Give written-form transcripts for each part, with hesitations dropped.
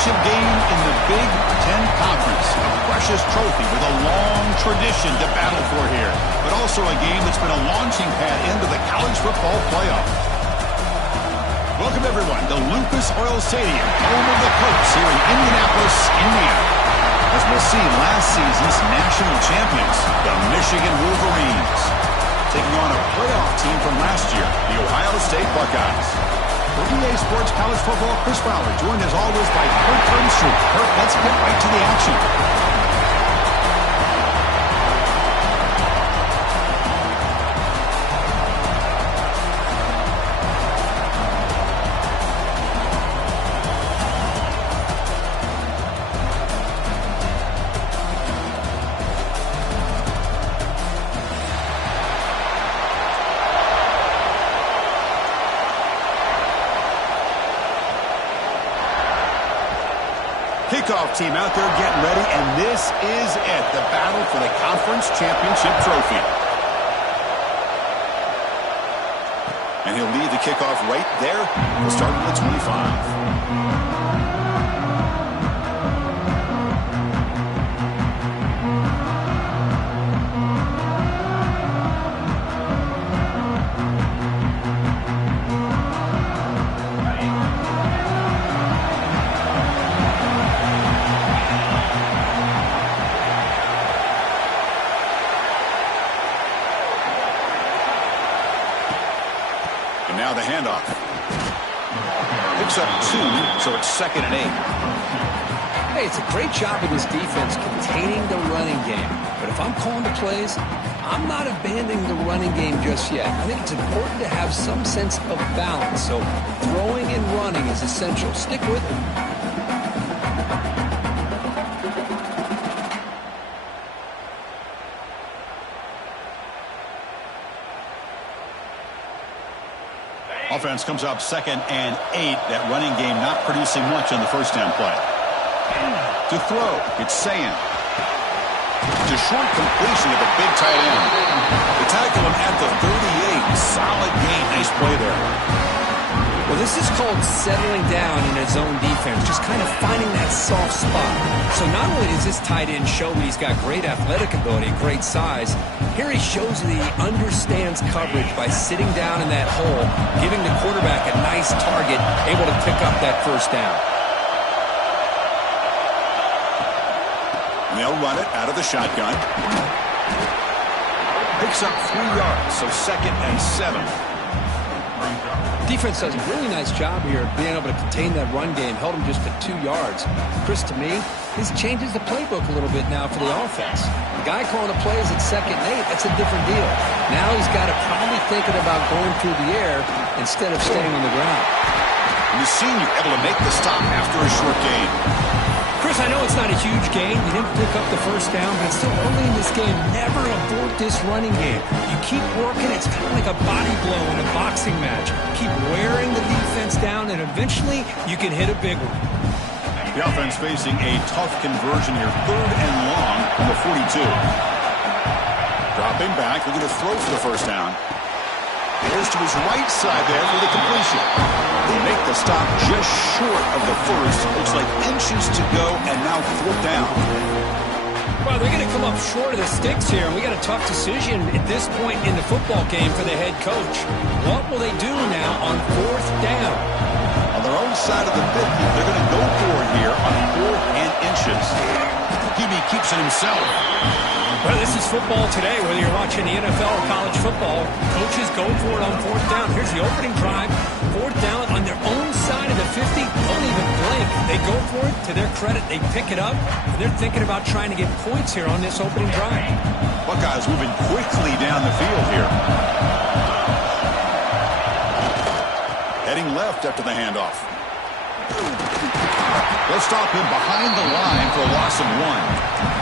championship game in the Big Ten Conference. A precious trophy with a long tradition to battle for here, but also a game that's been a launching pad into the college football playoff. Welcome, everyone, to Lucas Oil Stadium, home of the Colts here in Indianapolis, Indiana. As we'll see, last season's national champions, the Michigan Wolverines, taking on a playoff team from last year, the Ohio State Buckeyes. For EA Sports College Football, Chris Fowler, joined as always by Kurt Turnstreet. Kurt, let's get right to the action. Kickoff team out there getting ready, and this is it, the battle for the conference championship trophy. And he'll lead the kickoff right there. We'll start with the 25. Now the handoff. Picks up 2, so it's 2nd and 8. Hey, it's a great job of this defense containing the running game. But if I'm calling the plays, I'm not abandoning the running game just yet. I think it's important to have some sense of balance. So throwing and running is essential. Stick with it. Offense comes up 2nd and 8. That running game not producing much on the first down play. To throw, it's Sayan. To short completion of the big tight end. They tackle him at the 38. Solid gain. Nice play there. Well, this is called settling down in a zone defense, just kind of finding that soft spot. So not only does this tight end show that he's got great athletic ability, great size, here he shows that he understands coverage by sitting down in that hole, giving the quarterback a nice target, able to pick up that first down. And they'll run it out of the shotgun. Picks up 3 yards, so 2nd and 7. Defense does a really nice job here of being able to contain that run game. Held him just to 2 yards. Chris, to me, this changes the playbook a little bit now for the offense. The guy calling the plays at 2nd and 8, that's a different deal. Now he's got to probably thinking about going through the air instead of staying on the ground. And the senior able to make the stop after a short gain. Chris, I know it's not a huge gain. You didn't pick up the first down, but it's still early in this game. Never abort this running game. You keep working. It's kind of like a body blow in a boxing match. Keep wearing the defense down, and eventually you can hit a big one. The offense facing a tough conversion here. 3rd and long from the 42. Dropping back, looking to throw for the first down. Here's to his right side there for the completion. They make the stop just short of the first. Looks like inches to go, and now 4th down. Well, they're going to come up short of the sticks here, and we got a tough decision at this point in the football game for the head coach. What will they do now on 4th down? On their own side of the 50, they're going to go for it here on 4th and inches. QB keeps it himself. Well, this is football today, whether you're watching the NFL or college football. Coaches go for it on 4th down. Here's the opening drive. 4th down on their own side of the 50. Don't even blink. They go for it. To their credit, they pick it up. And they're thinking about trying to get points here on this opening drive. Buckeyes moving quickly down the field here. Heading left after the handoff. They'll stop him behind the line for a loss of 1.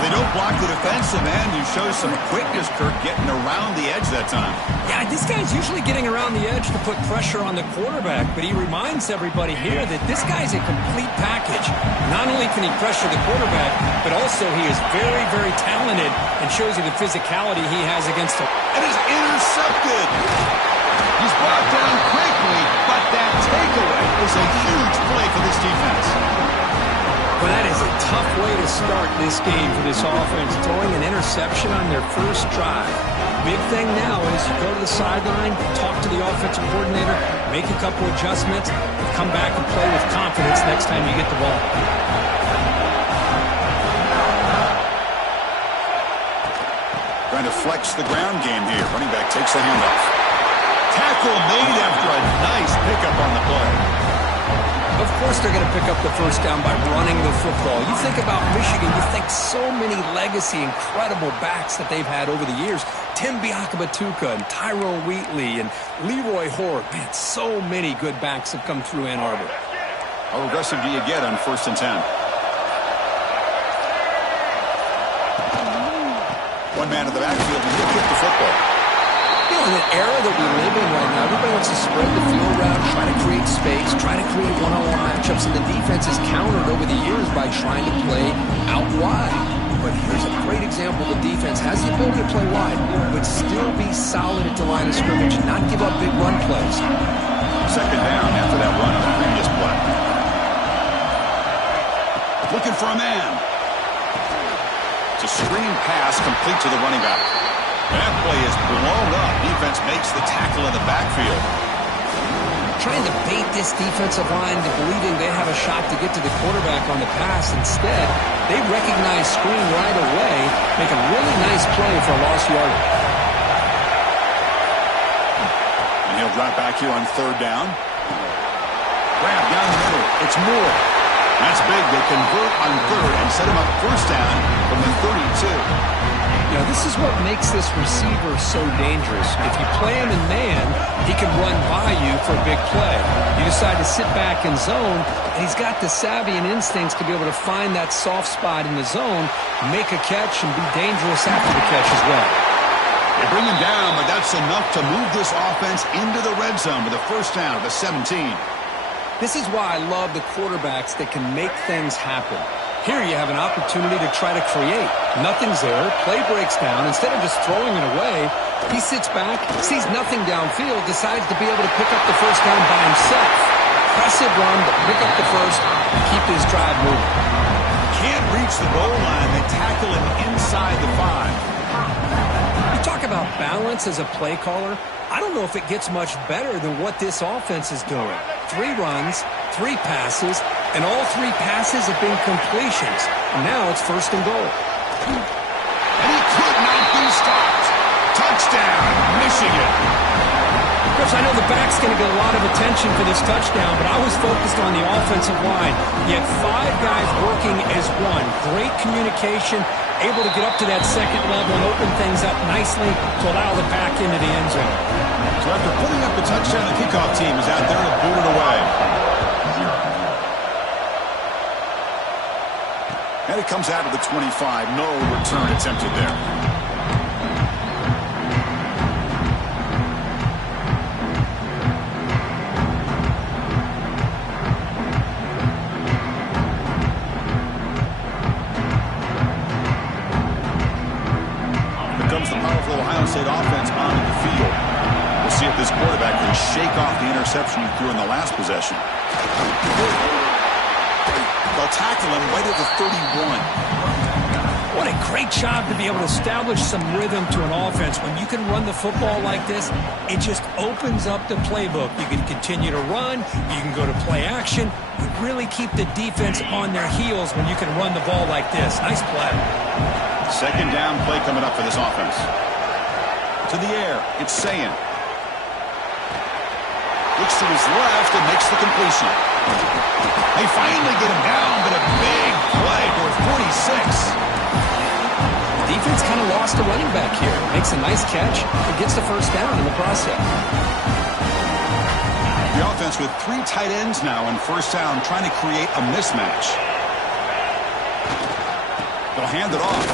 They don't block the defensive end. You show some quickness, Kirk, getting around the edge that time. Yeah, this guy's usually getting around the edge to put pressure on the quarterback, but he reminds everybody here that this guy's a complete package. Not only can he pressure the quarterback, but also he is very, very talented and shows you the physicality he has against him. And is intercepted. He's brought down quickly, but that takes breakaway is a huge play for this defense. Well, that is a tough way to start this game for this offense, throwing an interception on their first drive. Big thing now is you go to the sideline, talk to the offensive coordinator, make a couple adjustments, and come back and play with confidence next time you get the ball. Trying to flex the ground game here. Running back takes the handoff. Tackle made after a nice pickup on the play. Of course they're going to pick up the first down by running the football. You think about Michigan, you think so many legacy, incredible backs that they've had over the years. Tim Biakabatuka and Tyrone Wheatley and Leroy Hoare. Man, so many good backs have come through Ann Arbor. How aggressive do you get on 1st and 10? One man in the backfield and he'll kick the football. You know, in the era that we live in right now, everybody wants to spread the field around, try to create space, try to create one-on-one matchups, and the defense has countered over the years by trying to play out wide. But here's a great example. The defense has the ability to play wide, but still be solid at the line of scrimmage and not give up big run plays. 2nd down after that run on the previous play. Looking for a man. It's a screen pass complete to the running back. That play is blown up. Defense makes the tackle in the backfield. Trying to bait this defensive line to believing they have a shot to get to the quarterback on the pass. Instead, they recognize screen right away, make a really nice play for a lost yardage. And he'll drop back here on 3rd down. Grab down the middle. It's Moore. That's big. They convert on 3rd and set him up 1st down from the 32. You know, this is what makes this receiver so dangerous. If you play him in man, he can run by you for a big play. You decide to sit back in zone, and he's got the savvy and instincts to be able to find that soft spot in the zone, make a catch, and be dangerous after the catch as well. They bring him down, but that's enough to move this offense into the red zone with a 1st down at the 17. This is why I love the quarterbacks that can make things happen. Here you have an opportunity to try to create. Nothing's there. Play breaks down. Instead of just throwing it away, he sits back, sees nothing downfield, decides to be able to pick up the 1st down by himself. Impressive run, but pick up the 1st and keep his drive moving. Can't reach the goal line. They tackle him inside the 5. You talk about balance as a play caller. I don't know if it gets much better than what this offense is doing. 3 runs, 3 passes, and all 3 passes have been completions. And now it's 1st and goal. And he could not be stopped. Touchdown, Michigan. Coach, I know the back's going to get a lot of attention for this touchdown, but I was focused on the offensive line. You had 5 guys working as one. Great communication, able to get up to that 2nd level and open things up nicely to allow the back into the end zone. So after putting up the touchdown, the kickoff team is out there to boot it away. And it comes out of the 25. No return attempted there. Here comes the powerful Ohio State offense onto the field. We'll see if this quarterback can shake off the interception he threw in the last possession. They'll tackle him right at the 31. What a great job to be able to establish some rhythm to an offense. When you can run the football like this, it just opens up the playbook. You can continue to run. You can go to play action. You really keep the defense on their heels when you can run the ball like this. Nice play. 2nd down play coming up for this offense. To the air, it's Sayin. Looks to his left and makes the completion. They finally get him down, but a big play for 46. The defense kind of lost a running back here. Makes a nice catch and gets the 1st down in the process. The offense with 3 tight ends now in 1st down, trying to create a mismatch. They'll hand it off.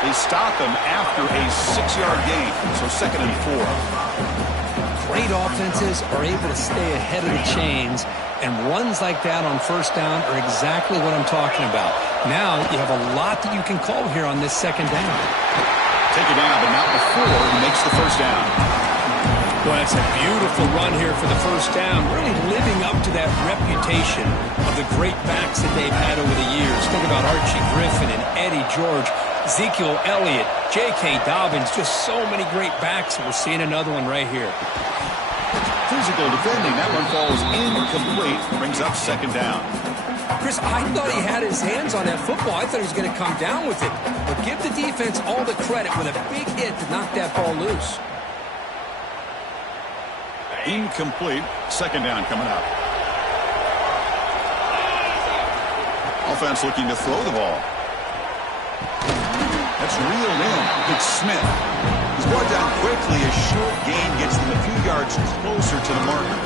They stop him after a 6-yard gain, so 2nd and 4. Great offenses are able to stay ahead of the chains, and runs like that on 1st down are exactly what I'm talking about. Now you have a lot that you can call here on this 2nd down. Take it down, but not before he makes the 1st down. Well, that's a beautiful run here for the first down, really living up to that reputation of the great backs that they've had over the years. Think about Archie Griffin and Eddie George, Ezekiel Elliott, J.K. Dobbins, just so many great backs, and we're seeing another one right here. Physical defending. That one falls incomplete. Brings up second down. Chris, I thought he had his hands on that football. I thought he was going to come down with it. But give the defense all the credit with a big hit to knock that ball loose. Incomplete. Second down coming up. Offense looking to throw the ball. That's reeled in. It's Smith. He's brought down quickly. A short gain gets them a few yards closer to the marker.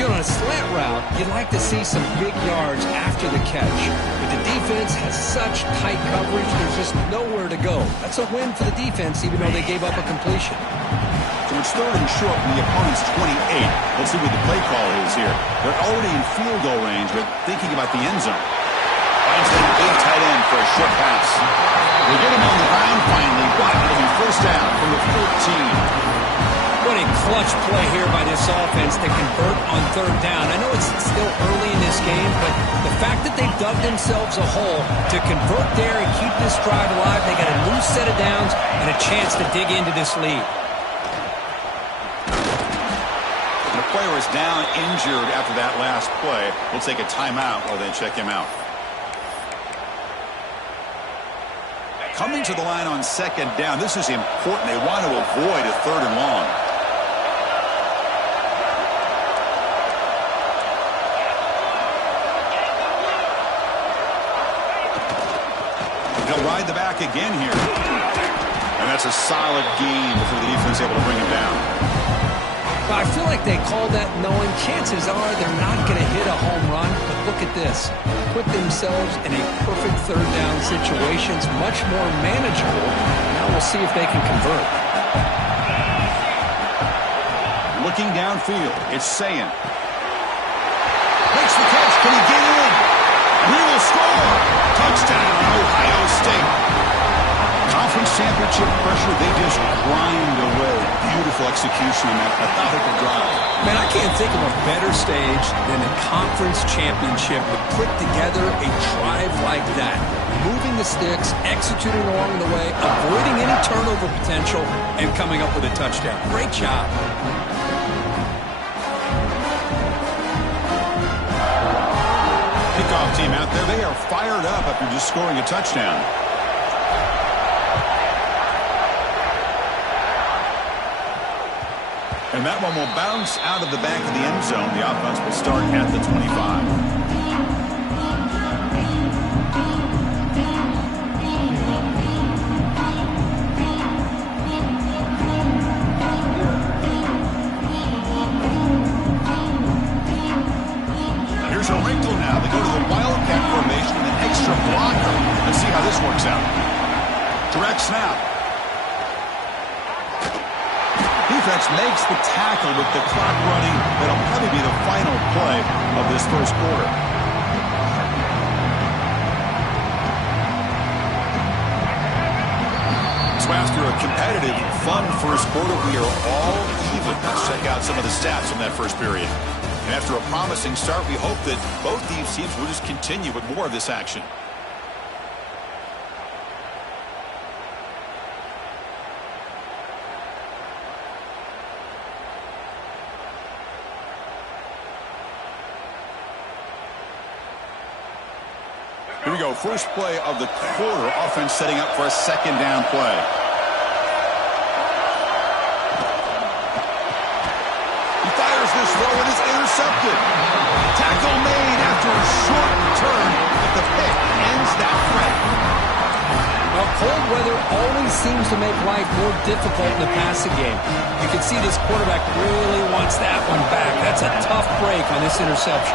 You know, on a slant route, you'd like to see some big yards after the catch. But the defense has such tight coverage, there's just nowhere to go. That's a win for the defense, even though they gave up a completion. So it's third and short from the opponent's 28. Let's see what the play call is here. They're already in field goal range, but thinking about the end zone. Finds that big tight end for a short pass. They get him on the ground finally, but it'll be first down from the 14. What a clutch play here by this offense to convert on third down. I know it's still early in this game, but the fact that they've dug themselves a hole to convert there and keep this drive alive, they got a new set of downs and a chance to dig into this lead. The player is down injured after that last play. We'll take a timeout while they check him out. Coming to the line on second down, this is important. They want to avoid a third and long. They'll ride the back again here. And that's a solid gain before the defense is able to bring him down. I feel like they called that knowing chances are they're not going to hit a home run, but look at this. Put themselves in a perfect third down situation. It's much more manageable. Now we'll see if they can convert. Looking downfield, it's Sayin. Makes the catch. Can he get in? He will score. Touchdown, Ohio State. Conference championship pressure, they just grind away. Beautiful execution on that methodical drive. Man, I can't think of a better stage than a conference championship to put together a drive like that. Moving the sticks, executing along the way, avoiding any turnover potential, and coming up with a touchdown. Great job. Kickoff team out there, they are fired up after just scoring a touchdown. And that one will bounce out of the back of the end zone. The offense will start at the 25. Here's a wrinkle now. They go to the Wildcat formation with an extra blocker. Let's see how this works out. Direct snap. Defense makes the tackle with the clock running. That'll probably be the final play of this first quarter. So after a competitive, fun first quarter, we are all even. Let's check out some of the stats from that first period. And after a promising start, we hope that both these teams will just continue with more of this action. Here we go. First play of the quarter. Offense setting up for a second down play. He fires this throw. It is intercepted. Tackle made after a short return, but the pick ends that threat. Well, cold weather always seems to make life more difficult in the passing game. You can see this quarterback really wants that one back. That's a tough break on this interception.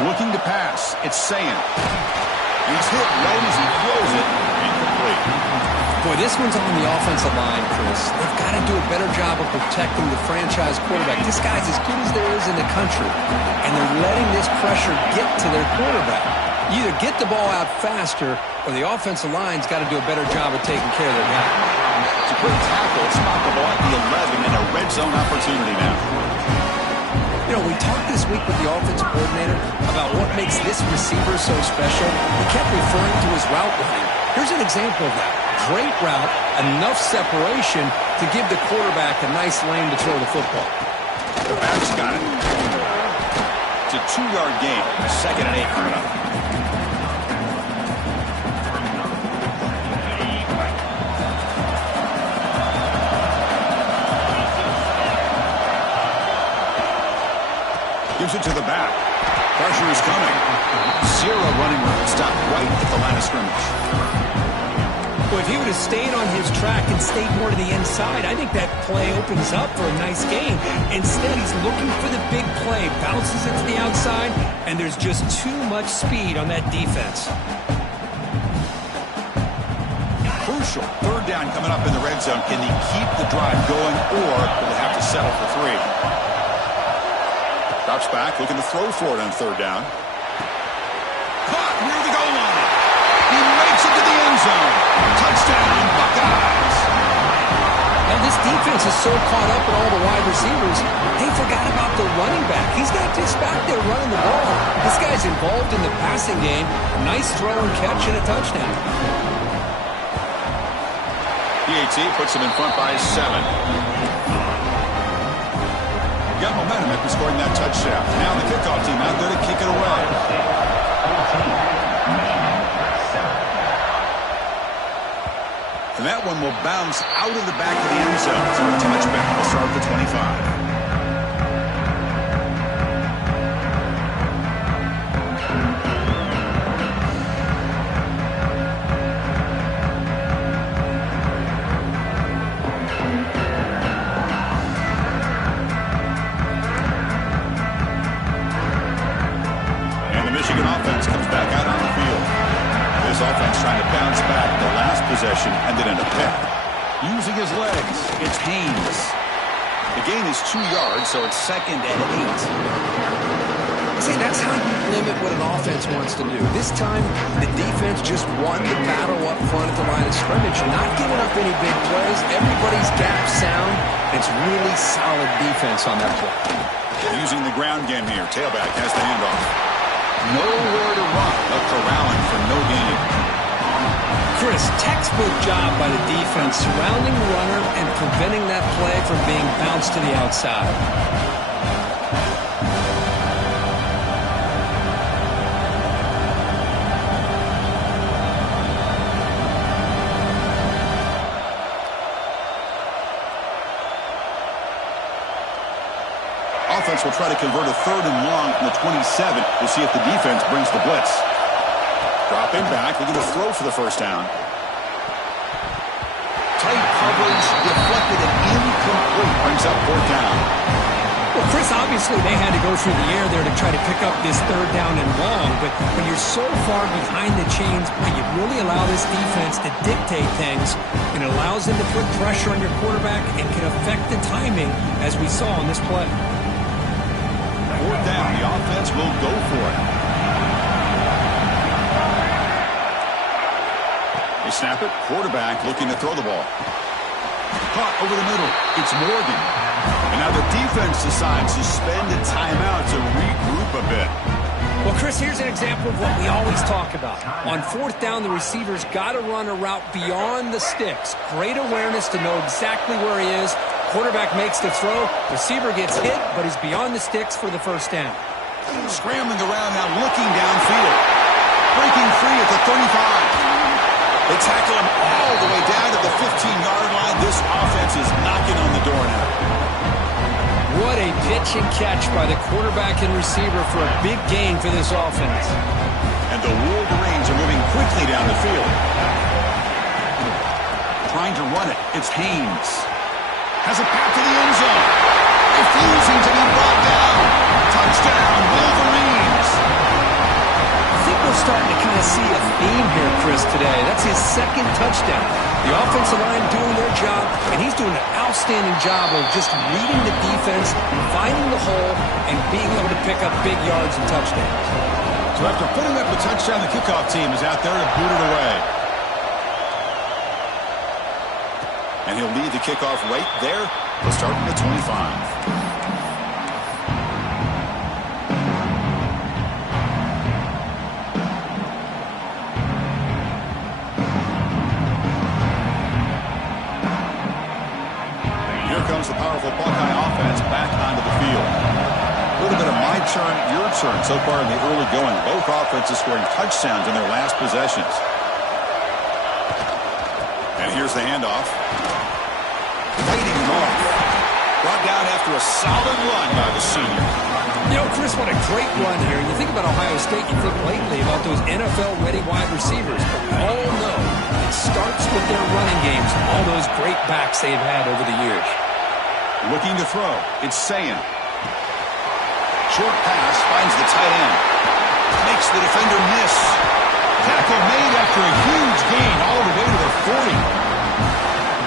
Looking to pass. It's Sayin. He's hit right as he throws it. Incomplete. Boy, this one's on the offensive line, Chris. They've got to do a better job of protecting the franchise quarterback. This guy's as good as there is in the country, and they're letting this pressure get to their quarterback. You either get the ball out faster or the offensive line's got to do a better job of taking care of their guy. It's a great tackle. Spot the ball at the 11 and a red zone opportunity now. You know, we talked this week with the offensive coordinator about what makes this receiver so special. He kept referring to his route running. Here's an example of that. Great route, enough separation to give the quarterback a nice lane to throw the football. The back's got it. It's a 2-yard gain. 2nd and 8 coming up. Gives it to the back. Pressure is coming. 0 running room. Stopped right at the line of scrimmage. Well, if he would have stayed on his track and stayed more to the inside, I think that play opens up for a nice gain. Instead, he's looking for the big play, bounces it to the outside, and there's just too much speed on that defense. Crucial. 3rd down coming up in the red zone. Can he keep the drive going, or will they have to settle for 3? Drops back, looking to throw for it on 3rd down. Caught near the goal line. He makes it to the end zone. Touchdown, Buckeyes. Now, this defense is so caught up in all the wide receivers, they forgot about the running back. He's not just back there running the ball. This guy's involved in the passing game. Nice throw and catch and a touchdown. PAT puts him in front by 7. Got momentum after scoring that touchdown. Now the kickoff team out there to kick it away. And that one will bounce out of the back of the end zone. So a touchback will start at the 25. Possession ended in a pick. Using his legs, it's Haynes. The gain is 2 yards, so it's 2nd and 8. See, that's how you limit what an offense wants to do. This time, the defense just won the battle up front at the line of scrimmage, not giving up any big plays. Everybody's gap sound. It's really solid defense on that play. Using the ground game here. Tailback has the handoff. Nowhere to run. A corralling for no gain. Chris, textbook job by the defense surrounding the runner and preventing that play from being bounced to the outside. Offense will try to convert a 3rd and long from the 27. We'll see if the defense brings the blitz. Dropping back, looking to throw for the 1st down. Tight coverage, deflected and incomplete. Brings up 4th down. Well, Chris, obviously they had to go through the air there to try to pick up this 3rd down and long, but when you're so far behind the chains, you really allow this defense to dictate things, and it allows them to put pressure on your quarterback and can affect the timing, as we saw on this play. 4th down, the offense will go for it. Snap it, quarterback looking to throw the ball. Caught over the middle, it's Morgan. And now the defense decides to spend a timeout to regroup a bit. Well, Chris, here's an example of what we always talk about. On 4th down, the receiver's got to run a route beyond the sticks. Great awareness to know exactly where he is. Quarterback makes the throw, receiver gets hit, but he's beyond the sticks for the 1st down. Scrambling around now, looking downfield. Breaking free at the 35. They tackle him all the way down to the 15-yard line. This offense is knocking on the door now. What a pitch and catch by the quarterback and receiver for a big gain for this offense. And the Wolverines are moving quickly down the field. Trying to run it. It's Haynes. Has a path to the end zone. Refusing to be brought down. Touchdown, Wolverines. I think we're starting to kind of see a theme here, Chris, today. That's his 2nd touchdown. The offensive line doing their job, and he's doing an outstanding job of just reading the defense, finding the hole, and being able to pick up big yards and touchdowns. So So after putting up a touchdown, the kickoff team is out there to boot it away. And he'll lead the kickoff right there. We'll start from the 25. The powerful Buckeye offense back onto the field. A little bit of my turn, your turn so far in the early going. Both offenses scoring touchdowns in their last possessions. And here's the handoff. Fighting him off. Brought down after a solid run by the senior. You know, Chris, what a great run here. You think about Ohio State, you think lately about those NFL-ready wide receivers. But we all know it starts with their running games, all those great backs they've had over the years. Looking to throw. It's Sayin. Short pass finds the tight end. Makes the defender miss. Tackle made after a huge gain all the way to the 40.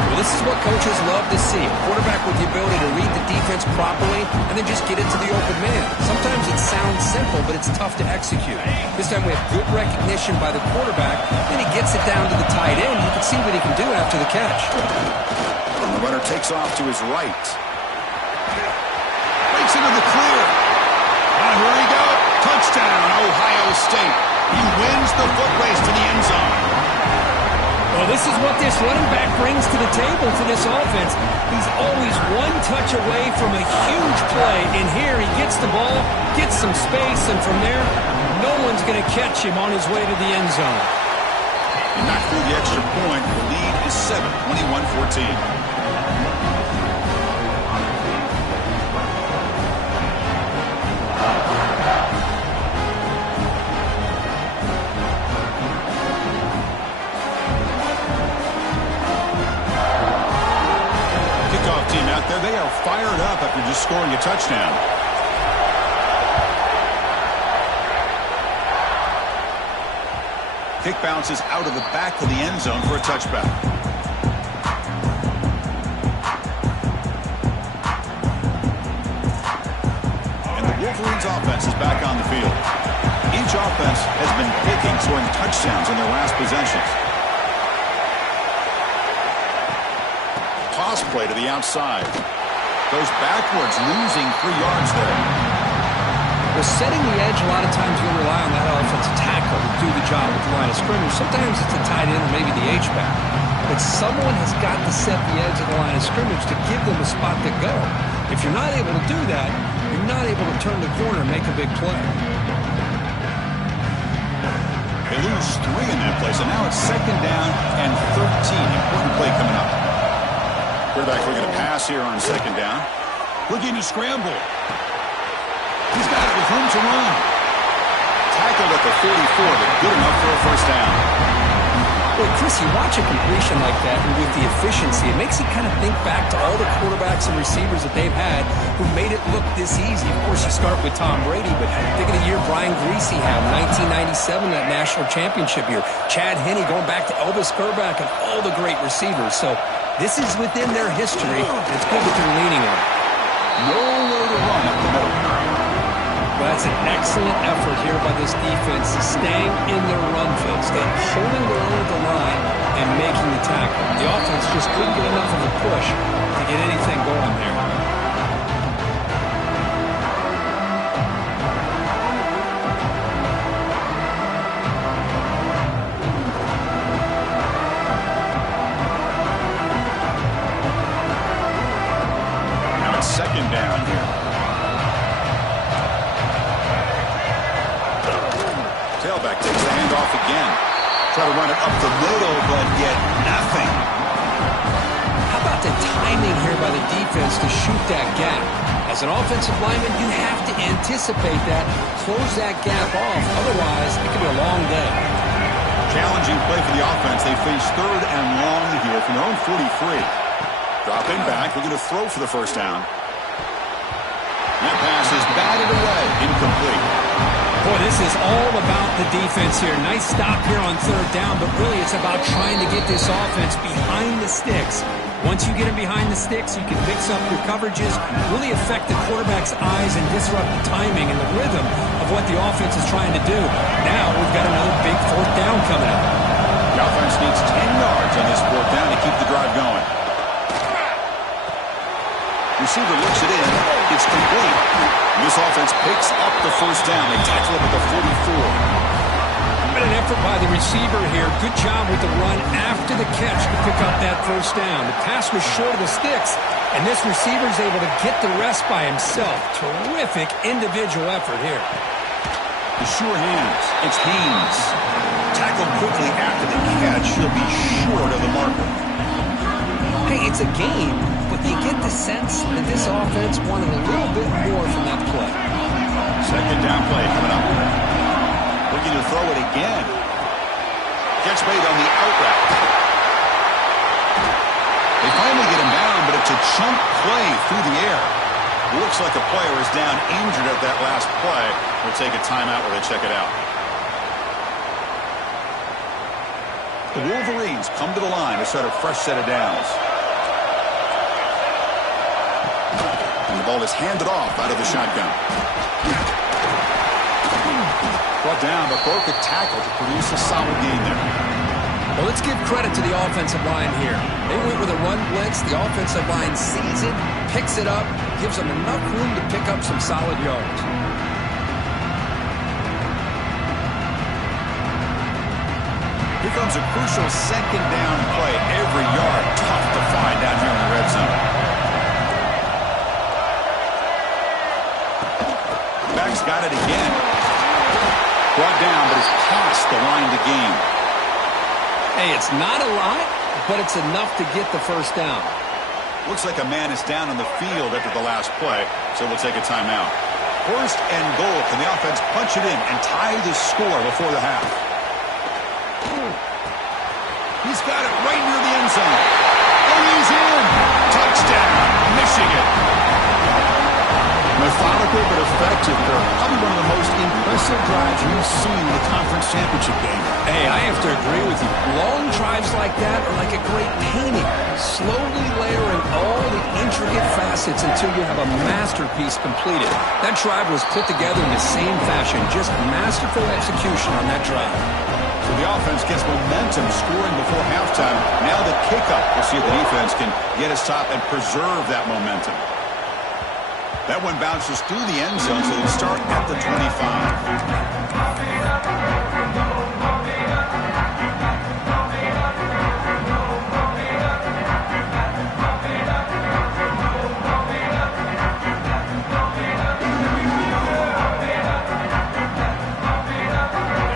Well, this is what coaches love to see. A quarterback with the ability to read the defense properly and then just get it to the open man. Sometimes it sounds simple, but it's tough to execute. This time we have good recognition by the quarterback. Then he gets it down to the tight end. You can see what he can do after the catch. And the runner takes off to his right. Breaks into the clear. And here we go. Touchdown, Ohio State. He wins the foot race to the end zone. Well, this is what this running back brings to the table for this offense. He's always one touch away from a huge play. And here he gets the ball, gets some space, and from there, no one's going to catch him on his way to the end zone. He knocked through the extra point. The lead is 7, 21-14. Team out there, they are fired up after just scoring a touchdown. Kick bounces out of the back of the end zone for a touchback. And the Wolverines offense is back on the field. Each offense has been picking, scoring touchdowns in their last possessions. Toss play to the outside. Goes backwards, losing 3 yards there. Well, setting the edge, a lot of times we rely on that offensive tackle to do the job at the line of scrimmage. Sometimes it's a tight end or maybe the H-back. But someone has got to set the edge of the line of scrimmage to give them a spot to go. If you're not able to do that, you're not able to turn the corner and make a big play. They lose 3 in that play, so now it's 2nd down and 13. Important play coming up. Quarterback looking to pass here on 2nd down. Looking to scramble. He's got it with room to run. Tackled at the 44, but good enough for a 1st down. Well, Chris, you watch a completion like that, and with the efficiency, it makes you kind of think back to all the quarterbacks and receivers that they've had who made it look this easy. Of course, you start with Tom Brady, but think of the year Brian Griese had, 1997, that national championship year. Chad Henne going back to Elvis Grbac and all the great receivers. So this is within their history. It's good that they're leaning on it. Nowhere to run up the middle. Well, that's an excellent effort here by this defense, staying in their run phase, staying holding their own at the line and making the tackle. The offense just couldn't get enough of a push to get anything going there. Now it's 2nd down here. Tailback takes the handoff again. Try to run it up the middle, but yet nothing. How about the timing here by the defense to shoot that gap? As an offensive lineman, you have to anticipate that, close that gap off. Otherwise, it could be a long day. Challenging play for the offense. They face 3rd and long here from their own 43. Dropping back, looking to throw for the 1st down. That pass is batted away, incomplete. Boy, this is all about the defense here. Nice stop here on 3rd down, but really it's about trying to get this offense behind the sticks Once you get him behind the sticks, you can mix up your coverages, really affect the quarterback's eyes and disrupt the timing and the rhythm of what the offense is trying to do. Now we've got another big fourth down coming up. The offense needs 10 yards on this fourth down to keep the drive going. Receiver looks it in. It's complete. This offense picks up the first down. They tackle him at the 44. An effort by the receiver here. Good job with the run after the catch to pick up that first down. The pass was short of the sticks, and this receiver is able to get the rest by himself. Terrific individual effort here. The sure hands. It's Haynes. Tackled quickly after the catch. He'll be short of the marker. Hey, it's a game, but you get the sense that this offense wanted a little bit more from that play. Second down play coming up. Looking to throw it again. Catch made on the out route. They finally get him down, but it's a chunk play through the air. It looks like a player is down injured at that last play. We'll take a timeout while they check it out. The Wolverines come to the line to start a fresh set of downs. And the ball is handed off out of the shotgun. Brought down, but broke a tackle to produce a solid gain there. Well, let's give credit to the offensive line here. They went with a run blitz. The offensive line sees it, picks it up, gives them enough room to pick up some solid yards. Here comes a crucial second down play. Every yard tough to find down here in the red zone. Back's got it again. Brought down, but it's past the line to gain. Hey, it's not a lot, but it's enough to get the first down. Looks like a man is down on the field after the last play, so we'll take a timeout. First and goal. Can the offense punch it in and tie the score before the half? He's got it right near the end zone. And he's in. Touchdown, Michigan. Methodical but effective. Probably one of the most impressive drives you've seen in the conference championship game. Hey, I have to agree with you. Long drives like that are like a great painting. Slowly layering all the intricate facets until you have a masterpiece completed. That drive was put together in the same fashion. Just masterful execution on that drive. So the offense gets momentum scoring before halftime. Now the kickoff. We'll see if the defense can get a stop and preserve that momentum. That one bounces through the end zone, so they start at the 25.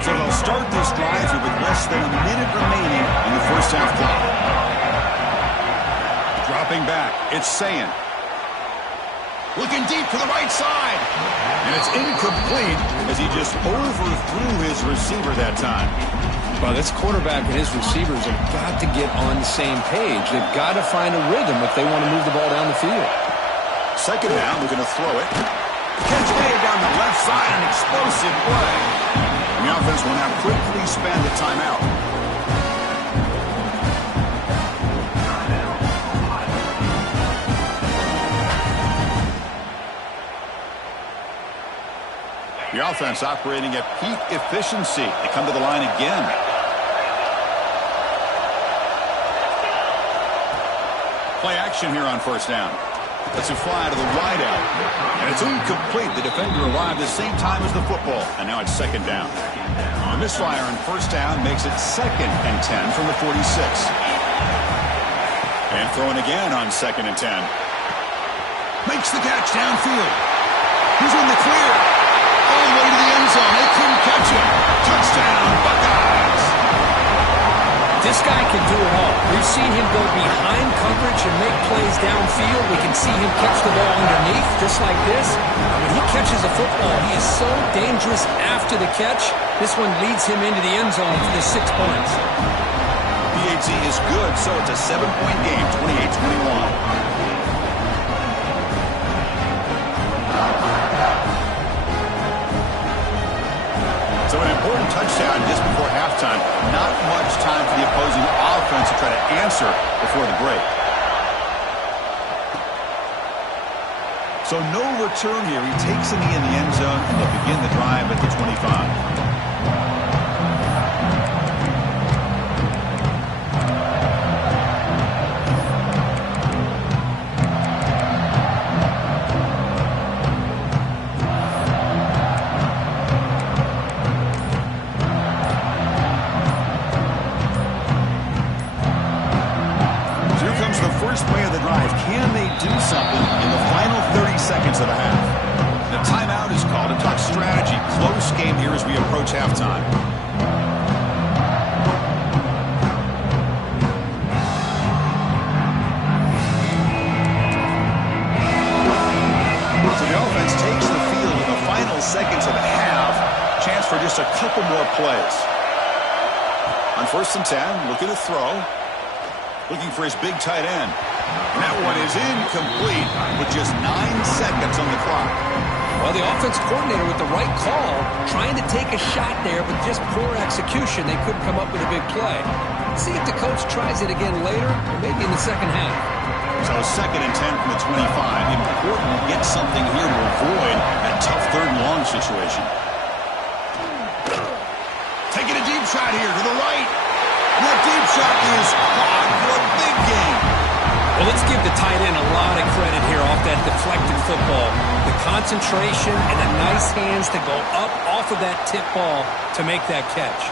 So they'll start this drive with less than a minute remaining in the first half clock. Dropping back, it's Sayin. Looking deep to the right side. And it's incomplete as he just overthrew his receiver that time. Well, this quarterback and his receivers have got to get on the same page. They've got to find a rhythm if they want to move the ball down the field. Second down, we're going to throw it. Catch made down the left side, an explosive play. And the offense will now quickly spend the timeout. The offense operating at peak efficiency. They come to the line again. Play action here on first down. That's a fly to the wideout. And it's incomplete. The defender arrived the same time as the football. And now it's second down. A misfire on first down makes it 2nd and 10 from the 46. And throwing again on 2nd and 10. Makes the catch downfield. He's in the clear. All the way to the end zone. They couldn't catch him. Touchdown, Buckeyes. This guy can do it all. We've seen him go behind coverage and make plays downfield. We can see him catch the ball underneath, just like this. When he catches a football, he is so dangerous after the catch. This one leads him into the end zone for the 6 points. PAT is good, so it's a 7-point game, 28-21. So an important touchdown just before halftime. Not much time for the opposing offense to try to answer before the break. So no return here. He takes a knee in the end zone, and they'll begin the drive at the 25. Play of the drive. Can they do something in the final 30 seconds of the half? The timeout is called. A tough strategy. Close game here as we approach halftime. So the offense takes the field in the final seconds of the half. Chance for just a couple more plays. On 1st and 10, looking to throw. Looking for his big tight end. And that one is incomplete with just 9 seconds on the clock. Well, the offense coordinator with the right call, trying to take a shot there, but just poor execution. They couldn't come up with a big play. Let's see if the coach tries it again later, or maybe in the second half. So 2nd and 10 from the 25. Important to get something here to avoid that tough 3rd and long situation. Taking a deep shot here to the right. That deep shot is caught for a big gain. Well, let's give the tight end a lot of credit here off that deflected football. The concentration and the nice hands to go up off of that tip ball to make that catch.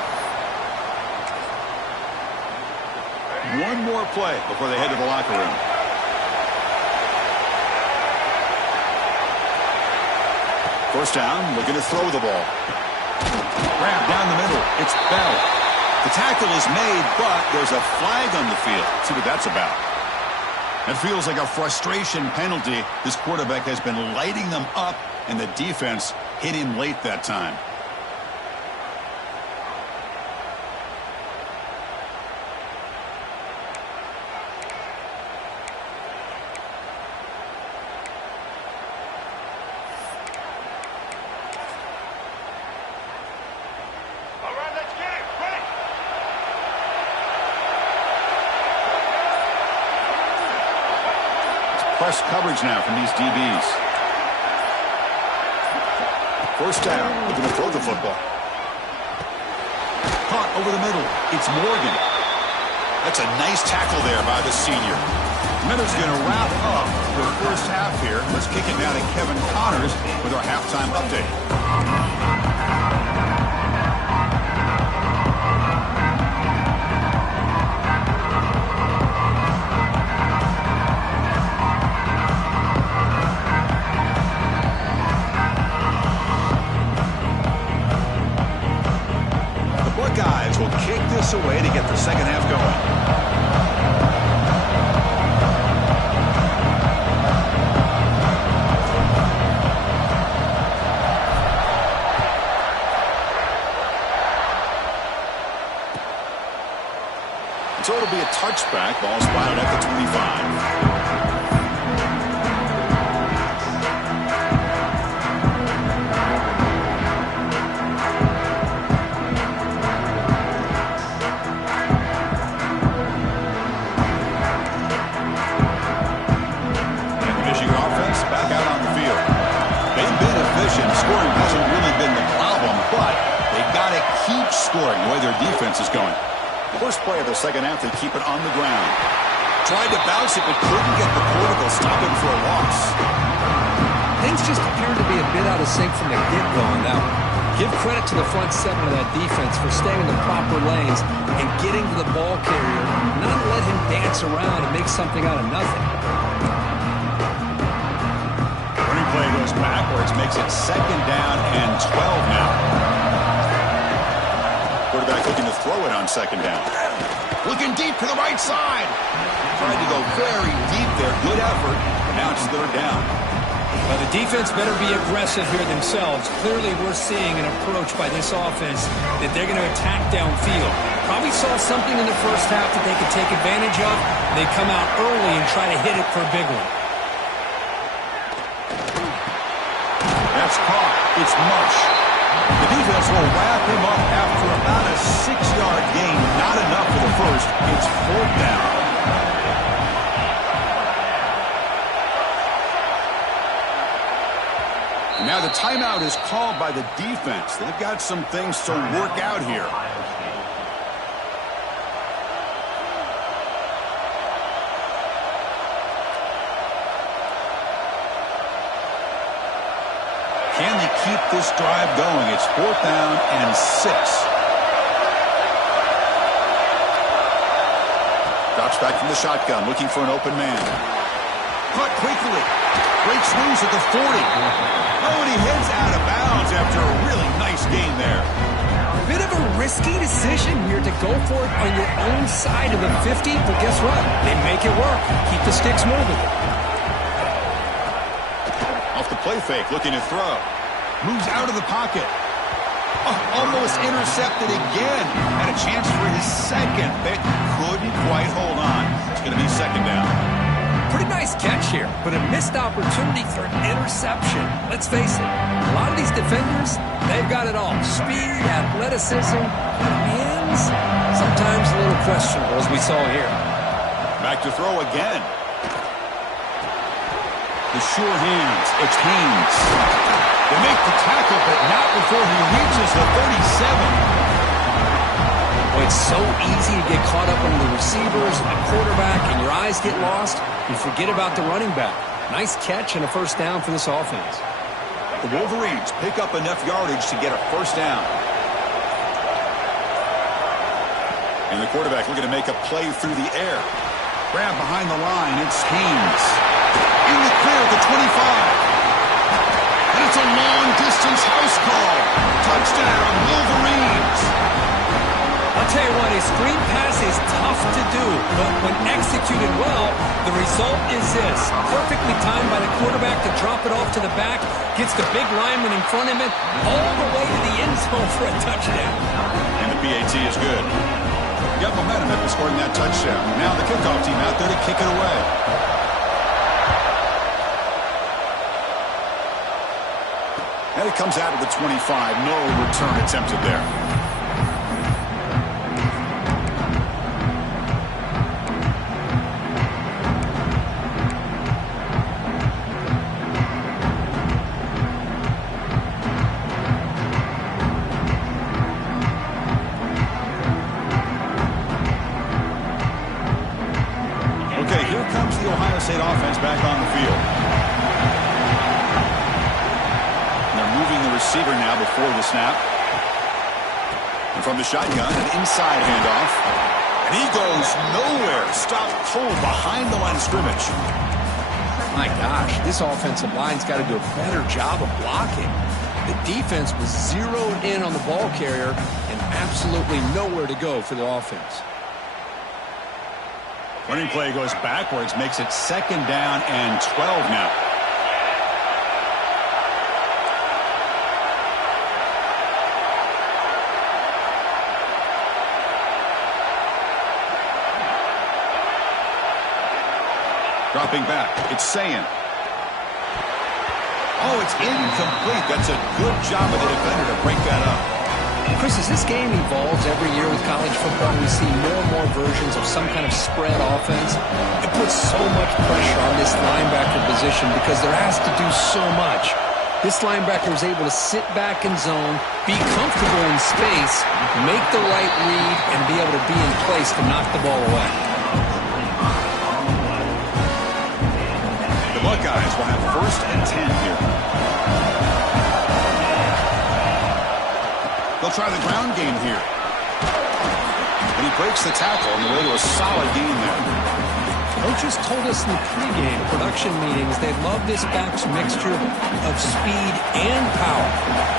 One more play before they head to the locker room. First down, looking to throw the ball. Grab down the middle. It's Bell. The tackle is made, but there's a flag on the field. See what that's about. It feels like a frustration penalty. This quarterback has been lighting them up, and the defense hit him late that time. Press coverage now from these DBs. First down, looking to throw the football. Caught over the middle. It's Morgan. That's a nice tackle there by the senior. Miller's going to wrap up the first half here. Let's kick it now to Kevin Connors with our halftime update. Buckeyes will kick this away to get the second half going. So it'll be a touchback. Ball spotted at the 25. Scoring hasn't really been the problem, but they got to keep scoring the way their defense is going. First play of the second half, they keep it on the ground. Tried to bounce it, but couldn't get the cortical stop him for a loss. Things just appeared to be a bit out of sync from the get-go on that one. Give credit to the front seven of that defense for staying in the proper lanes and getting to the ball carrier, not let him dance around and make something out of nothing. Play goes backwards, makes it 2nd down and 12 now. Quarterback looking to throw it on 2nd down. Looking deep to the right side. Tried to go very deep there. Good effort. Now it's 3rd down. Well, the defense better be aggressive here themselves. Clearly, we're seeing an approach by this offense that they're going to attack downfield. Probably saw something in the first half that they could take advantage of. They come out early and try to hit it for a big one. That's caught. It's Mush. The defense will wrap him up after about a 6-yard gain. Not enough for the first. It's 4th down. Now the timeout is called by the defense. They've got some things to work out here. Can they keep this drive going? It's 4th down and 6. Drops back from the shotgun, looking for an open man. Caught quickly. Breaks loose at the 40. Oh, and he heads out of bounds after a really nice gain there. Bit of a risky decision here to go for it on your own side of the 50, but guess what? They make it work. Keep the sticks moving. Off the play fake, looking to throw. Moves out of the pocket. Oh, almost intercepted again. Had a chance for his second, but couldn't quite hold on. It's going to be 2nd down. Pretty nice catch here, but a missed opportunity for an interception. Let's face it, a lot of these defenders, they've got it all. Speed, athleticism, hands, sometimes a little questionable, as we saw here. Back to throw again. The sure hands. It's Haynes. They make the tackle, but not before he reaches the 37. Well, it's so easy to get caught up on the receivers and the quarterback, and your eyes get lost. You forget about the running back. Nice catch and a 1st down for this offense. The Wolverines pick up enough yardage to get a 1st down. And the quarterback looking to make a play through the air. Grab behind the line. It's Haynes. In the clear at the 25. And it's a long-distance house call. Touchdown, Wolverines. I'll tell you what, a screen pass is tough to do, but when executed well, the result is this. Perfectly timed by the quarterback to drop it off to the back, gets the big lineman in front of him, all the way to the end zone for a touchdown. And the PAT is good. Got momentum after scoring that touchdown. Now the kickoff team out there to kick it away. And it comes out of the 25. No return attempted there. Okay, here comes the Ohio State offense back on the field. Moving the receiver now before the snap. And from the shotgun, an inside handoff. And he goes nowhere. Stopped cold behind the line of scrimmage. My gosh, this offensive line's got to do a better job of blocking. The defense was zeroed in on the ball carrier and absolutely nowhere to go for the offense. Running play goes backwards, makes it 2nd down and 12 now. Dropping back, it's Sayin. Oh, it's incomplete. That's a good job of the defender to break that up. Chris, as this game evolves every year with college football, we see more and more versions of some kind of spread offense. It puts so much pressure on this linebacker position because they're asked to do so much. This linebacker is able to sit back in zone, be comfortable in space, make the right read, and be able to be in place to knock the ball away. The Buckeyes will have 1st and 10 here. They'll try the ground game here. And he breaks the tackle on the way to a solid gain there. Coaches told us in the pregame production meetings they love this back's mixture of speed and power.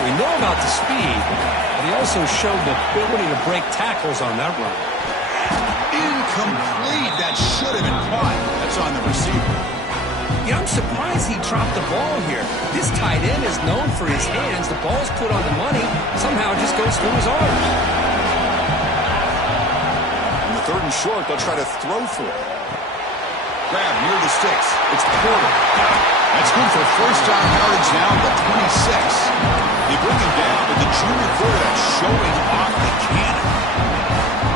We know about the speed, but he also showed the ability to break tackles on that run. Incomplete. That should have been caught. That's on the receiver. You know, I'm surprised he dropped the ball here. This tight end is known for his hands. The ball's put on the money. Somehow it just goes through his arms. On the 3rd and short, they'll try to throw for it. Grab near the sticks. It's Porter. That's good for 1st down yardage now at the 26. They bring him down, but the junior quarterback showing off the cannon.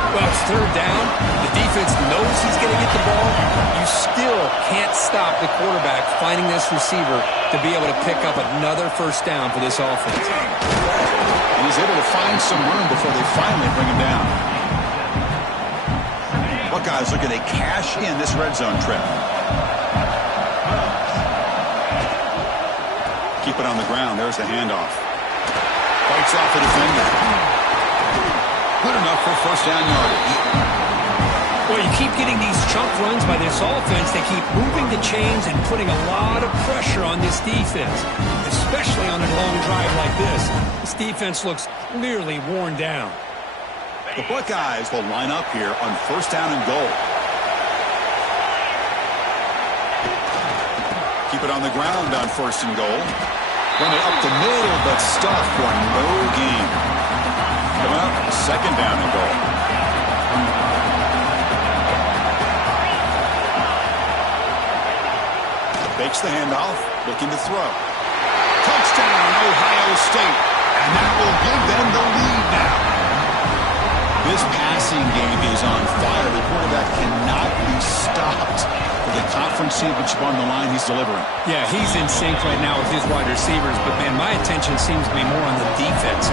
Well, it's 3rd down. The defense defense knows he's going to get the ball, you still can't stop the quarterback finding this receiver to be able to pick up another first down for this offense. And he's able to find some room before they finally bring him down. Buckeyes looking to cash in this red zone trip. Keep it on the ground. There's the handoff. Fights off the defender. Good enough for first down yardage. Well, you keep getting these chunk runs by this offense. They keep moving the chains and putting a lot of pressure on this defense, especially on a long drive like this. This defense looks clearly worn down. The Buckeyes will line up here on first down and goal. Keep it on the ground on first and goal. Run it up the middle, but stuff for no gain. Coming up, second down and goal. Fakes the handoff, looking to throw. Touchdown, Ohio State. And that will give them the lead now. This passing game is on fire. The quarterback cannot be stopped. For the conference championship on the line, he's delivering. Yeah, he's in sync right now with his wide receivers, but, man, my attention seems to be more on the defense.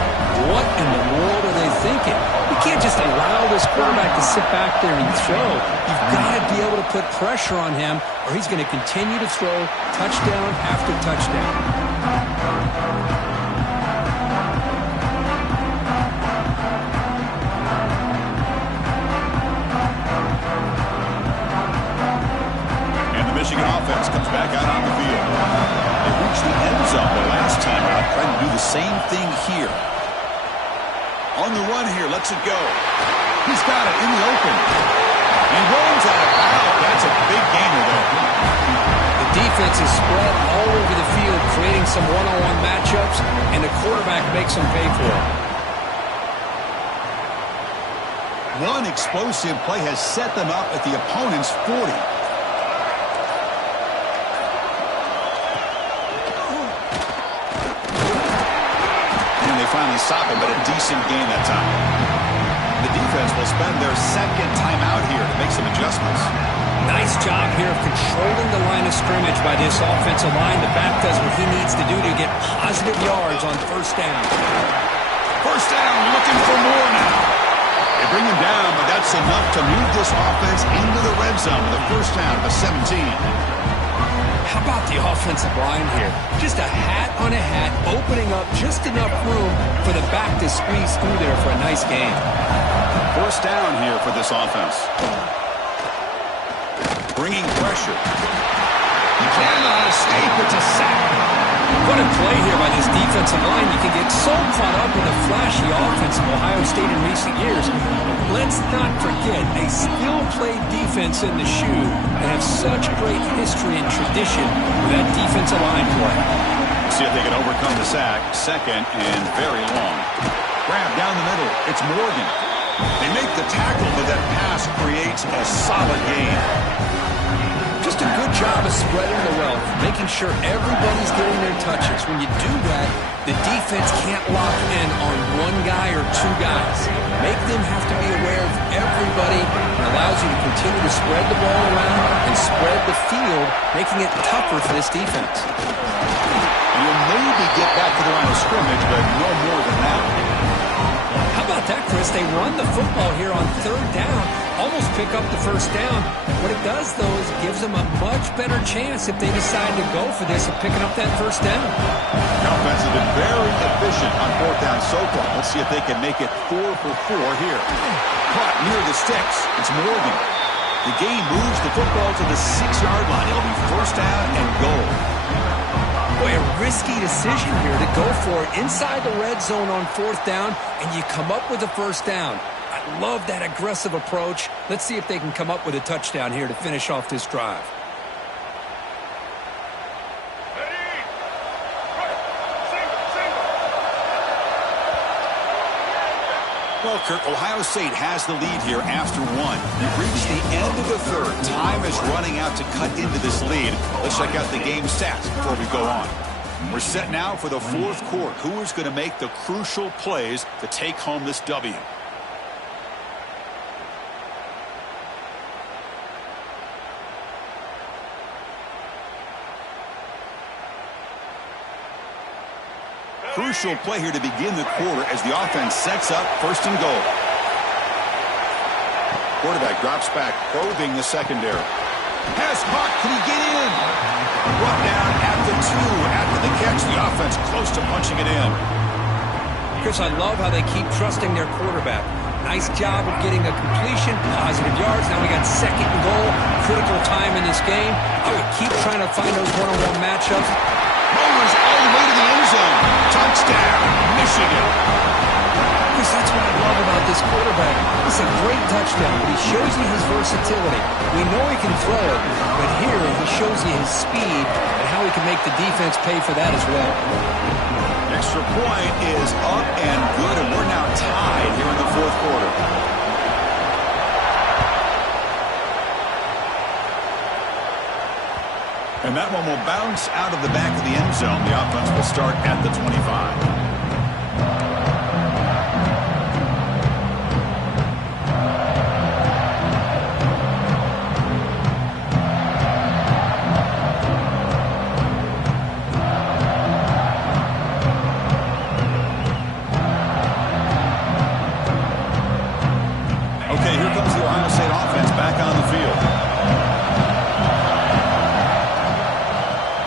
What in the world are they thinking? You can't just allow this quarterback to sit back there and throw. You've got to be able to put pressure on him, or he's going to continue to throw touchdown after touchdown. Michigan offense comes back out on the field. They reached the end zone the last time out, trying to do the same thing here. On the run here, lets it go. He's got it in the open. He runs out of bounds. That's a big gainer there. The defense is spread all over the field, creating some one-on-one matchups, and the quarterback makes them pay for it. One explosive play has set them up at the opponent's 40. Finally stop him, but a decent gain that time. The defense will spend their second timeout here to make some adjustments. Nice job here of controlling the line of scrimmage by this offensive line. The back does what he needs to do to get positive yards on first down. First down, looking for more now. They bring him down, but that's enough to move this offense into the red zone with a first down of a 17. How about the offensive line here? Just a hat on a hat, opening up just enough room for the back to squeeze through there for a nice gain. First down here for this offense. Bringing pressure. He cannot escape. It's a sack. What a play here by this defensive line. You can get so caught up in the flashy offense of Ohio State in recent years. Let's not forget, they still play defense in the shoe and have such great history and tradition with that defensive line play. See if they can overcome the sack. Second and very long. Grab down the middle. It's Morgan. They make the tackle, but that pass creates a solid gain. Just a good job of spreading the wealth, making sure everybody's getting their touches. When you do that, the defense can't lock in on one guy or two guys. Make them have to be aware of everybody. It allows you to continue to spread the ball around and spread the field, making it tougher for this defense. And you'll maybe get back to the line of scrimmage, but no more than that. How about that, Chris? They run the football here on third down, almost pick up the first down. What it does, though, is it gives them a much better chance if they decide to go for this of picking up that first down. The offense has been very efficient on fourth down so far. Let's see if they can make it 4 for 4 here. Caught near the sticks. It's Morgan. The game moves the football to the 6-yard line. It'll be first down and goal. Boy, a risky decision here to go for it inside the red zone on fourth down, and you come up with a first down. I love that aggressive approach. Let's see if they can come up with a touchdown here to finish off this drive. Well, Kirk, Ohio State has the lead here after one. We've reached the end of the third. Time is running out to cut into this lead. Let's check out the game stats before we go on. We're set now for the fourth quarter. Who is going to make the crucial plays to take home this W? Crucial play here to begin the quarter as the offense sets up first and goal. Quarterback drops back, probing the secondary. Pass caught. Can he get in? Brought down at the 2 after the catch. The offense close to punching it in. Chris, I love how they keep trusting their quarterback. Nice job of getting a completion, positive yards. Now we got second and goal, critical time in this game. I would keep trying to find those one-on-one matchups. Mowers all the way to the end zone. Touchdown, Michigan. Chris, that's what I love about this quarterback. It's a great touchdown, but he shows you his versatility. We know he can throw it, but here he shows you his speed and how he can make the defense pay for that as well. Extra point is up and good, and we're now tied here in the fourth quarter. And that one will bounce out of the back of the end zone. The offense will start at the 25.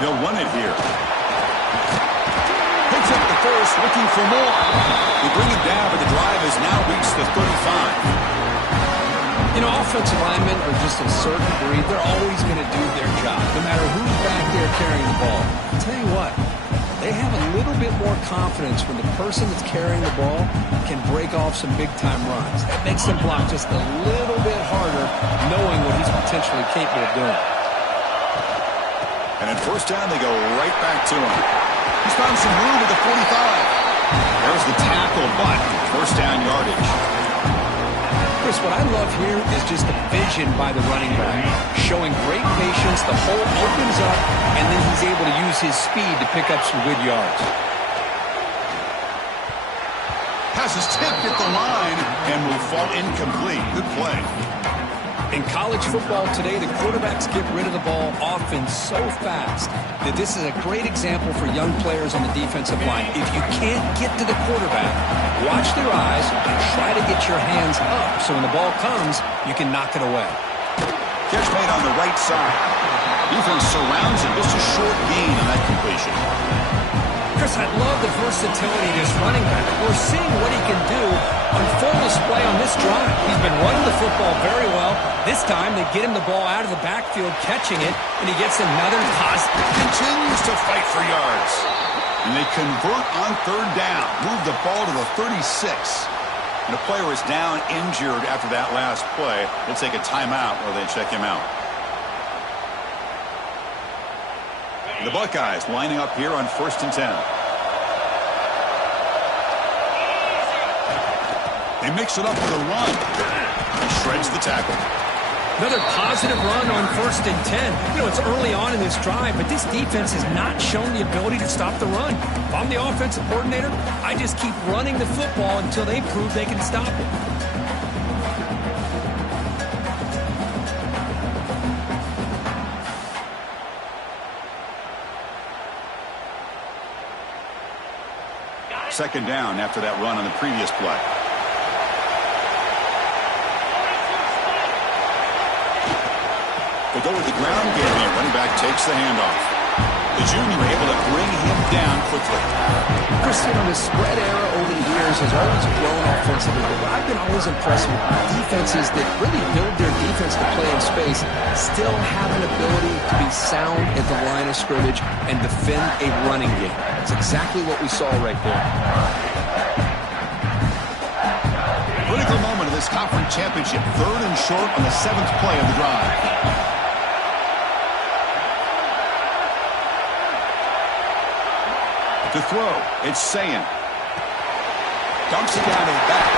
They'll run it here. Picks up the first, looking for more. They bring it down, but the drive has now reached the 35. You know, offensive linemen are just a certain breed. They're always going to do their job, no matter who's back there carrying the ball. I'll tell you what, they have a little bit more confidence when the person that's carrying the ball can break off some big-time runs. That makes them block just a little bit harder, knowing what he's potentially capable of doing. And at first down, they go right back to him. He's found some room at the 45. There's the tackle, but first down yardage. Chris, what I love here is just the vision by the running back. Showing great patience, the hole opens up, and then he's able to use his speed to pick up some good yards. Pass is tipped at the line and will fall incomplete. Good play. In college football today, the quarterbacks get rid of the ball often so fast that this is a great example for young players on the defensive line. If you can't get to the quarterback, watch their eyes and try to get your hands up so when the ball comes, you can knock it away. Catch made on the right side. Defense surrounds him. Just a short gain on that completion. Chris, I love the versatility of this running back. We're seeing what he can do on full display on this drive. He's been running the football very well. This time, they get him the ball out of the backfield, catching it, and he gets another toss. Continues to fight for yards. And they convert on third down. Move the ball to the 36. And the player is down injured after that last play. They'll take a timeout while they check him out. The Buckeyes lining up here on 1st and 10. They mix it up with a run. He shreds the tackle. Another positive run on 1st and 10. You know, it's early on in this drive, but this defense has not shown the ability to stop the run. If I'm the offensive coordinator, I just keep running the football until they prove they can stop it. Second down after that run on the previous play. They go with the ground game here. Running back takes the handoff. The junior able to bring him down quickly. Chris, you know, the spread era over the years has always grown offensively, but I've been always impressed with defenses that really build their defense to play in space, still have an ability to be sound at the line of scrimmage and defend a running game. That's exactly what we saw right there. Critical moment of this conference championship. 3rd and short on the 7th play of the drive. To throw, it's Sayin. Dumps it down to the back.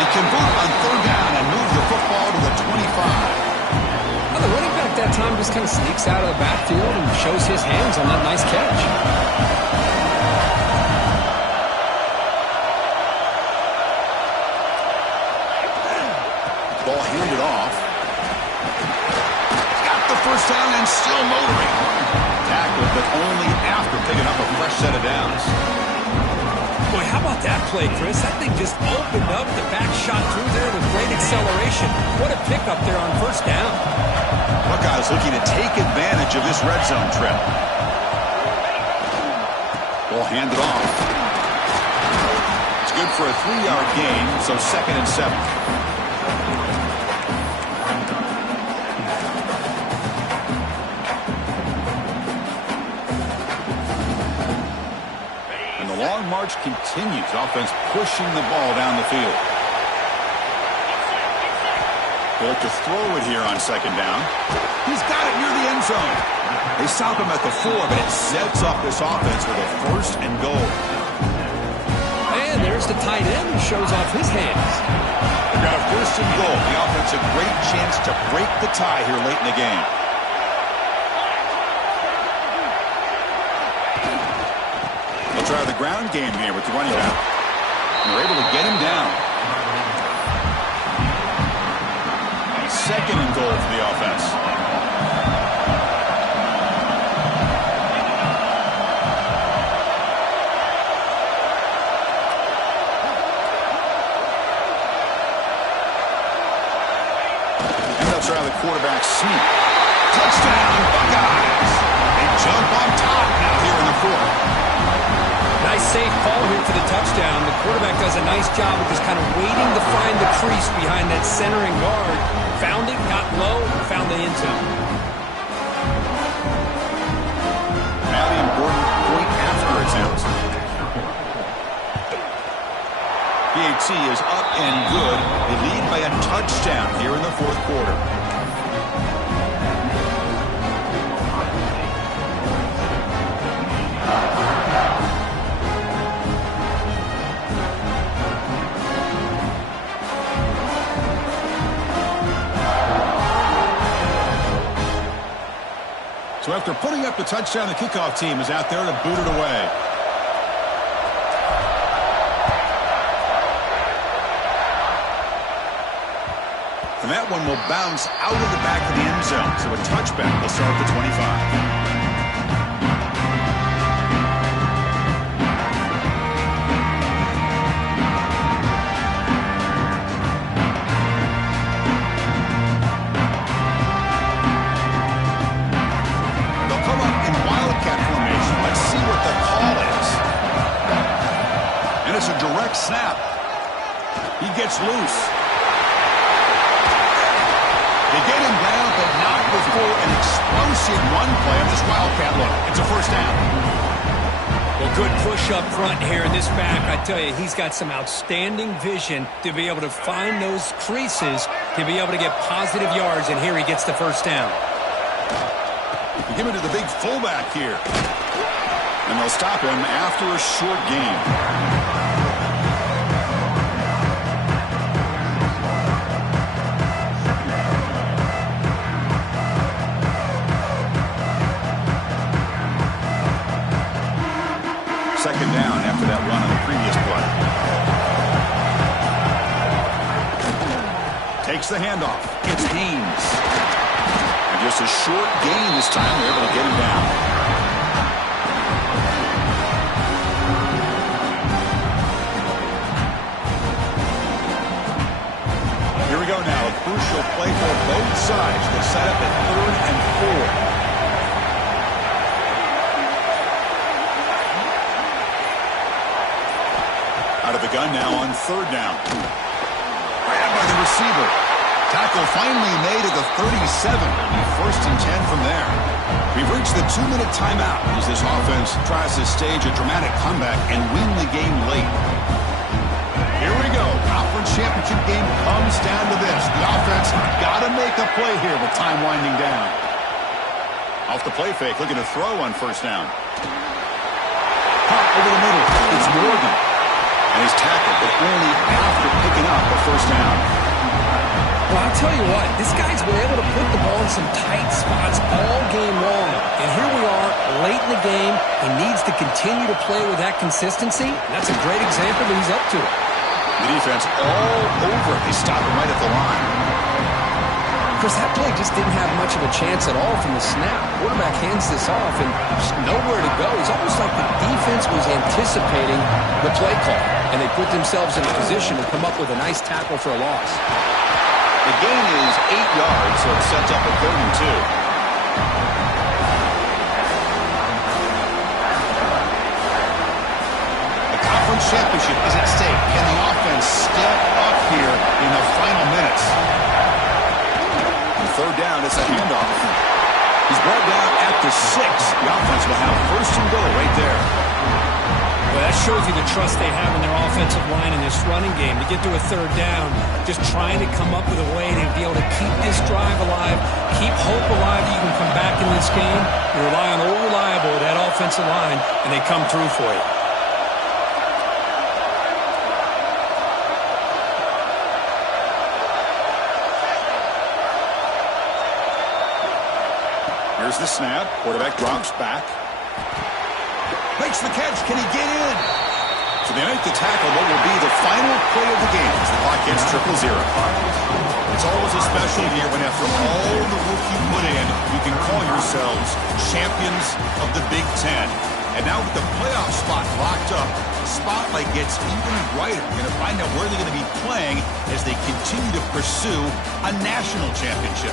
They convert on 3rd down and move the football to the 25. Well, the running back that time just kind of sneaks out of the backfield and shows his hands on that nice catch. Ball handed off. Got the first down and still motoring. Tackled, but only after picking up a fresh set of downs. Boy, how about that play, Chris? That thing just opened up. The back shot through there with great acceleration. What a pickup there on first down. Buckeyes looking to take advantage of this red zone trip. Ball handed off. It's good for a 3-yard gain, so 2nd and 7. Long march continues. Offense pushing the ball down the field. They look to throw it here on 2nd down. He's got it near the end zone. They stop him at the 4, but it sets up this offense with a 1st and goal. And there's the tight end who shows off his hands. They've got a 1st and goal. The offense a great chance to break the tie here late in the game. Try the ground game here with the running back. And they're able to get him down. 2nd and goal for the offense. And they'll try the quarterback sneak. Touchdown, Buckeyes! They jump on top now here in the 4th. Nice safe call here for the touchdown. The quarterback does a nice job of just kind of waiting to find the crease behind that centering guard. Found it, got low, and found the end zone. Now the important point after attempt. PAT is up and good. They lead by a touchdown here in the 4th quarter. So after putting up the touchdown, the kickoff team is out there to boot it away. And that one will bounce out of the back of the end zone. So a touchback will start at the 25. Snap. He gets loose. They get him down, but not before an explosive run play on this Wildcat look. It's a 1st down. Well, good push up front here in this back. I tell you, he's got some outstanding vision to be able to find those creases, to be able to get positive yards, and here he gets the 1st down. You give it to the big fullback here. And they'll stop him after a short game. Second down after that run on the previous play. Takes the handoff. It's Haynes. And just a short gain this time. They're able to get him down. Here we go now. A crucial play for both sides. They set up at 3rd and 4. Out of the gun now on 3rd down. Grabbed by the receiver. Tackle finally made at the 37. 1st and 10 from there. We've reached the 2-minute timeout as this offense tries to stage a dramatic comeback and win the game late. Here we go. Conference championship game comes down to this. The offense got to make a play here with time winding down. Off the play fake, looking to throw on 1st down. Hot over the middle. It's Morgan. And he's tackled, but only after picking up the 1st down. Well, I'll tell you what, this guy's been able to put the ball in some tight spots all game long. And here we are, late in the game. He needs to continue to play with that consistency. And that's a great example that he's up to it. The defense all over it. They stop him right at the line. Chris, that play just didn't have much of a chance at all from the snap. Quarterback hands this off and just nowhere to go. It's almost like the defense was anticipating the play call, and they put themselves in a position to come up with a nice tackle for a loss. The gain is 8 yards, so it sets up a 3rd and 2. Championship is at stake. Can the offense step up here in the final minutes? On 3rd down, it's a handoff. He's brought down at the 6. The offense will have 1st and goal right there. Well, that shows you the trust they have in their offensive line in this running game. To get to a 3rd down, just trying to come up with a way to be able to keep this drive alive, keep hope alive that you can come back in this game. You rely on old reliable, that offensive line, and they come through for you. Here's the snap. Quarterback drops back. Makes the catch. Can he get in? So they make the tackle. What will be the final play of the game as the clock gets 0-0. It's always a special year when after all the work you put in, you can call yourselves champions of the Big Ten. And now with the playoff spot locked up, the spotlight gets even brighter. You're going to find out where they're going to be playing as they continue to pursue a national championship.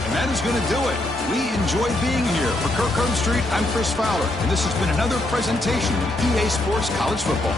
And that is going to do it. We enjoy being here. For Kirk Herbstreit, I'm Chris Fowler, and this has been another presentation of EA Sports College Football.